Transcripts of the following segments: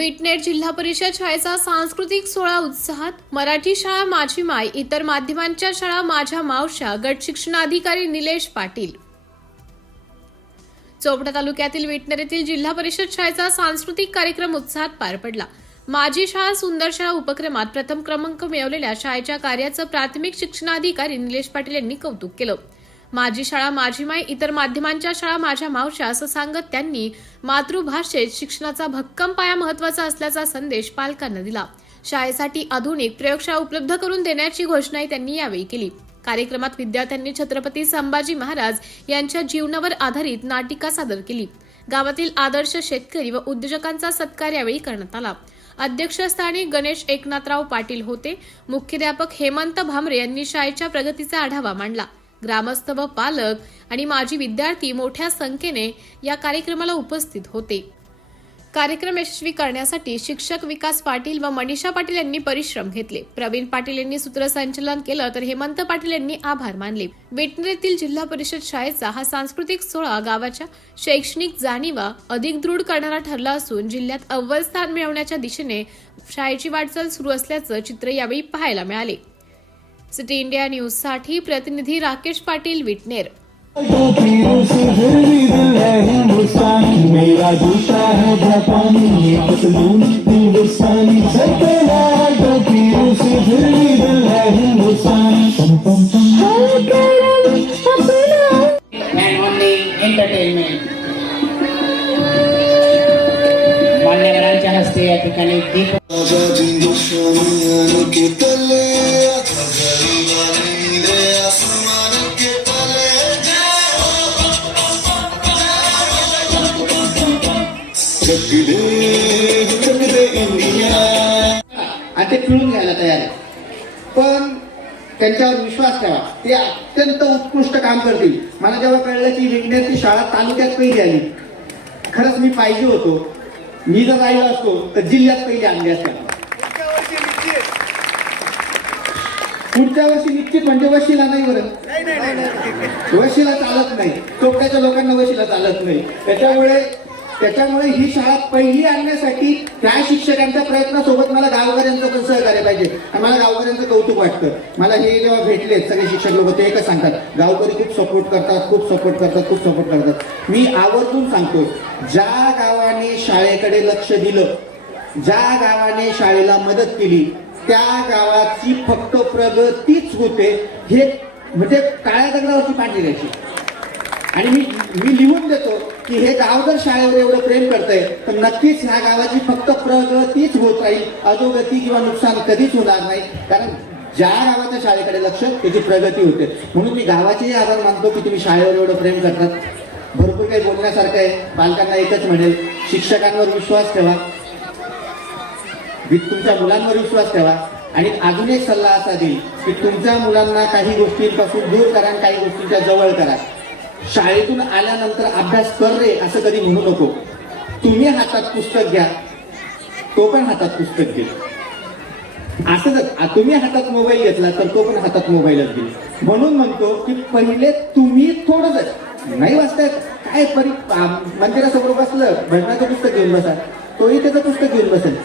विटनेर जिल्हा परिषद शाळेचा सांस्कृतिक सोहळा उत्साहात. मराठी शाळा माझी माय, इतर माध्यमांच्या शाळा माझ्या मावश्या. गट शिक्षणाधिकारी निलेश पाटील. चोपडा तालुक्यातील विटनेर येथील जिल्हा परिषद शाळेचा सांस्कृतिक कार्यक्रम उत्साहात पार पडला. माझी शाळा सुंदर शाळा उपक्रमात प्रथम क्रमांक मिळवलेल्या शाळेच्या कार्याचं प्राथमिक शिक्षणाधिकारी निलेश पाटील यांनी कौतुक केलं. माझी शाळा माझी माय, इतर माध्यमांच्या शाळा माझ्या मावश्या असं सांगत त्यांनी मातृभाषेत शिक्षणाचा भक्कम पाया महत्वाचा असल्याचा संदेश पालकांना दिला. शाळेसाठी आधुनिक प्रयोगशाळा उपलब्ध करून देण्याची घोषणाही त्यांनी यावेळी केली. कार्यक्रमात विद्यार्थ्यांनी छत्रपती संभाजी महाराज यांच्या जीवनावर आधारित नाटिका सादर केली. गावातील आदर्श शेतकरी व उद्योजकांचा सत्कार यावेळी करण्यात आला. अध्यक्षस्थानी गणेश एकनाथराव पाटील होते. मुख्याध्यापक हेमंत भामरे यांनी शाळेच्या प्रगतीचा आढावा मांडला. ग्रामस्थ व पालक आणि माजी विद्यार्थी मोठ्या संख्येने या कार्यक्रमाला उपस्थित होते. कार्यक्रम यशस्वी करण्यासाठी शिक्षक विकास पाटील व मनीषा पाटील यांनी परिश्रम घेतले. प्रवीण पाटील यांनी सूत्रसंचालन केलं तर हेमंत पाटील यांनी आभार मानले. विटनेर येथील जिल्हा परिषद शाळेचा हा सांस्कृतिक सोहळा गावाच्या शैक्षणिक जाणीवा अधिक दृढ करणारा ठरला असून जिल्ह्यात अव्वल स्थान मिळवण्याच्या दिशेने शाळेची वाटचाल सुरू असल्याचं चित्र यावेळी पाहायला मिळाले. सिटी इंडिया न्यूज साठी प्रतिनिधी राकेश पाटील, विटनेर. मेरा दूसरा है जापानी पतलून हिंदुस्तानी से फिर भी दिल है हिंदुस्तानी and only entertainment. मान्यवरांच्या हस्ते या ठिकाणी दीप आणि ते पिळून घ्यायला तयार आहे. पण त्यांच्यावर विश्वास ठेवा, ते अत्यंत उत्कृष्ट काम करतील. मला जेव्हा कळलं की विटनेरची शाळा तालुक्यात पहिली आली, खरंच मी पाहिजे होतो. मी जर राहिलो असतो तर जिल्ह्यात पहिली आणली असते. पुढच्या वर्षी निश्चित म्हणजे वशिला नाही. बरं, वशिला चालत नाही, चोपड्याच्या लोकांना वशिला चालत नाही. त्याच्यामुळे ही शाळा पहिली आणण्यासाठी त्या शिक्षकांच्या प्रयत्नासोबत मला गावकऱ्यांचं पण सहकार्य पाहिजे. आणि मला गावकऱ्यांचं कौतुक वाटतं. मला हे जेव्हा भेटले सगळे शिक्षक लोक, ते एकच सांगतात, गावकरी खूप सपोर्ट करतात. मी आवर्जून सांगतो, ज्या गावाने शाळेकडे लक्ष दिलं, ज्या गावाने शाळेला मदत केली, त्या गावाची फक्त प्रगतीच होते. हे म्हणजे काळ्या दगडावरची पांढरी रेषा. आणि मी लिहून देतो की हे गाव जर शाळेवर एवढं प्रेम करतंय तर नक्कीच ह्या गावाची फक्त प्रगतीच होत राहील, अधोगती किंवा नुकसान कधीच होणार नाही. कारण ज्या गावाच्या शाळेकडे लक्ष, त्याची प्रगती होते. म्हणून मी गावाचेही आभार मानतो की तुम्ही शाळेवर एवढं प्रेम करतात. भरपूर काही बोलण्यासारखं आहे. पालकांना एकच म्हणेल, शिक्षकांवर विश्वास ठेवा, तुमच्या मुलांवर विश्वास ठेवा. आणि अजून एक सल्ला असा देईल की तुमच्या मुलांना काही गोष्टींपासून दूर करा, काही गोष्टींच्या जवळ करा. शाळेतून आल्यानंतर अभ्यास कर रे असं कधी म्हणू नको. तुम्ही हातात पुस्तक घ्या, तो पण हातात पुस्तक घे. असं जर तुम्ही हातात मोबाईल घेतला तर तो पण हातात मोबाईलच घेईल. म्हणून म्हणतो की पहिले तुम्ही थोडंसं नाही वाचतायत काय मंदिरासमोर बसलं, भजनाचं पुस्तक घेऊन बसा, तोही त्याचं पुस्तक घेऊन बसेल.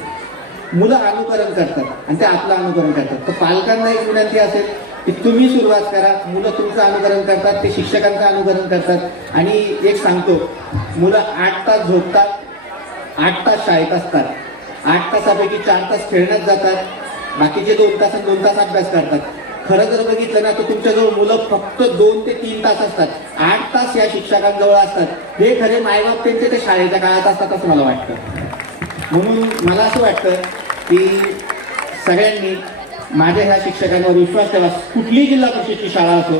मुलं अनुकरण करतात आणि ते आपलं अनुकरण करतात. तर पालकांना एक विनंती असेल की तुम्ही सुरुवात करा. मुलं तुमचं अनुकरण करतात, ते शिक्षकांचं अनुकरण करतात. आणि एक सांगतो, मुलं 8 तास झोपतात, 8 तास शाळेत असतात, 8 तासापैकी 4 तास खेळण्यात जातात, बाकीचे 2 तास अभ्यास करतात. खरं जर बघितलं ना तर तुमच्याजवळ मुलं फक्त 2 ते 3 तास असतात. 8 तास या शिक्षकांजवळ असतात. हे खरे मायबाप त्यांचे ते शाळेच्या काळात असतात असं मला वाटतं. म्हणून मला असं वाटतं की सगळ्यांनी माझ्या ह्या शिक्षकांवर विश्वास ठेवा. कुठलीही जिल्हा परिषदची शाळा असो,